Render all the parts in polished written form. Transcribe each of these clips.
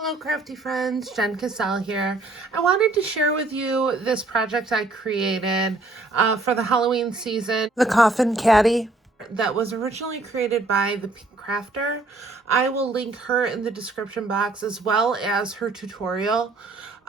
Hello crafty friends, Jen Cassell here. I wanted to share with you this project I created for the Halloween season. The Coffin Caddy. That was originally created by the Pink Crafter. I will link her in the description box as well as her tutorial.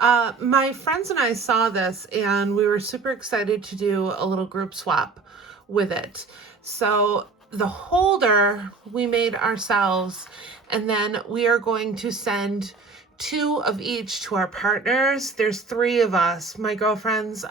My friends and I saw this and we were super excited to do a little group swap with it. So the holder we made ourselves, and then we are going to send 2 of each to our partners. There's 3 of us, my girlfriends,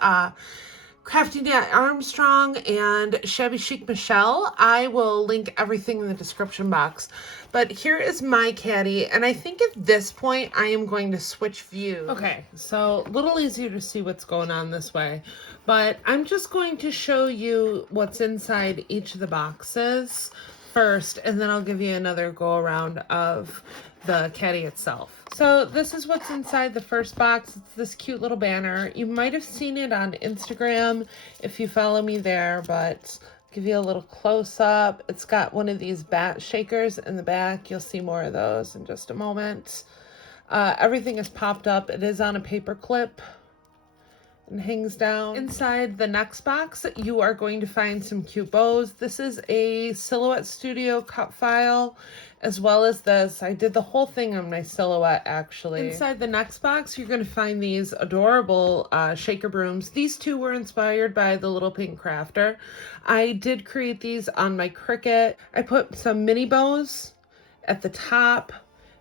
Crafty Nat Armstrong and Shabby Chic Michelle. I will link everything in the description box. But here is my caddy, and I think at this point I am going to switch views. Okay, so a little easier to see what's going on this way, but I'm just going to show you what's inside each of the boxes first, and then I'll give you another go around of the caddy itself. So this is what's inside the first box. It's this cute little banner. You might have seen it on Instagram if you follow me there, but I'll give you a little close up. It's got one of these bat shakers in the back. You'll see more of those in just a moment. Everything is popped up. It is on a paper clip and hangs down. Inside the next box, you are going to find some cute bows. This is a Silhouette Studio cut file, as well as this. I did the whole thing on my Silhouette, actually. Inside the next box, you're going to find these adorable shaker brooms. These 2 were inspired by the Little Pink Crafter. I did create these on my Cricut. I put some mini bows at the top.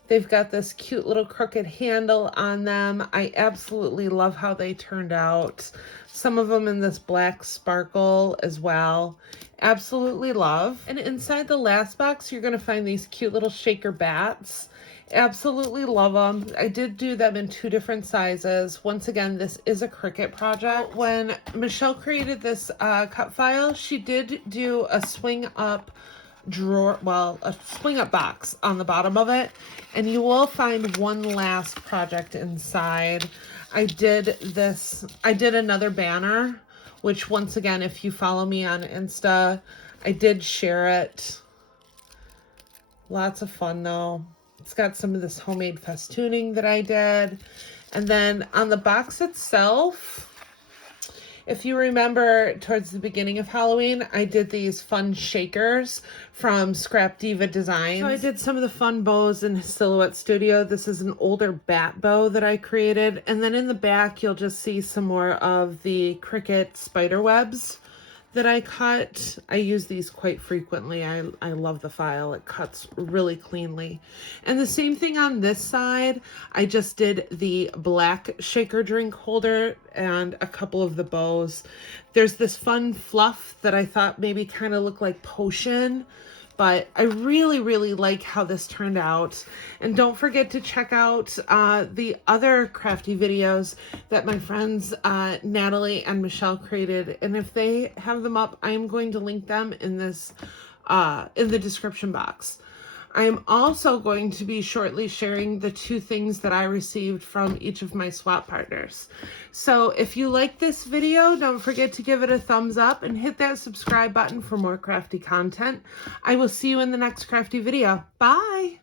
They've got this cute little crooked handle on them. I absolutely love how they turned out. Some of them in this black sparkle as well. Absolutely love. And inside the last box, you're going to find these cute little shaker bats. Absolutely love them. I did do them in 2 different sizes. Once again, this is a Cricut project. When Michelle created this cut file, she did do a swing up drawer, well, a swing up box on the bottom of it, and you will find one last project inside. I did another banner, which once again, if you follow me on Insta, I did share it. Lots of fun though. It's got some of this homemade festooning that I did. And then on the box itself, if you remember towards the beginning of Halloween, I did these fun shakers from Scrap Diva Designs. So I did some of the fun bows in Silhouette Studio. This is an older bat bow that I created. And then in the back, you'll just see some more of the Cricut spider webs that I cut. I use these quite frequently. I love the file. It cuts really cleanly. And the same thing on this side. I just did the black shaker drink holder and a couple of the bows. There's this fun fluff that I thought maybe kind of looked like potion, but I really, really like how this turned out. And don't forget to check out the other crafty videos that my friends Natalie and Michelle created. And if they have them up, I am going to link them in this in the description box. I am also going to be shortly sharing the 2 things that I received from each of my swap partners. So if you like this video, don't forget to give it a thumbs up and hit that subscribe button for more crafty content. I will see you in the next crafty video. Bye!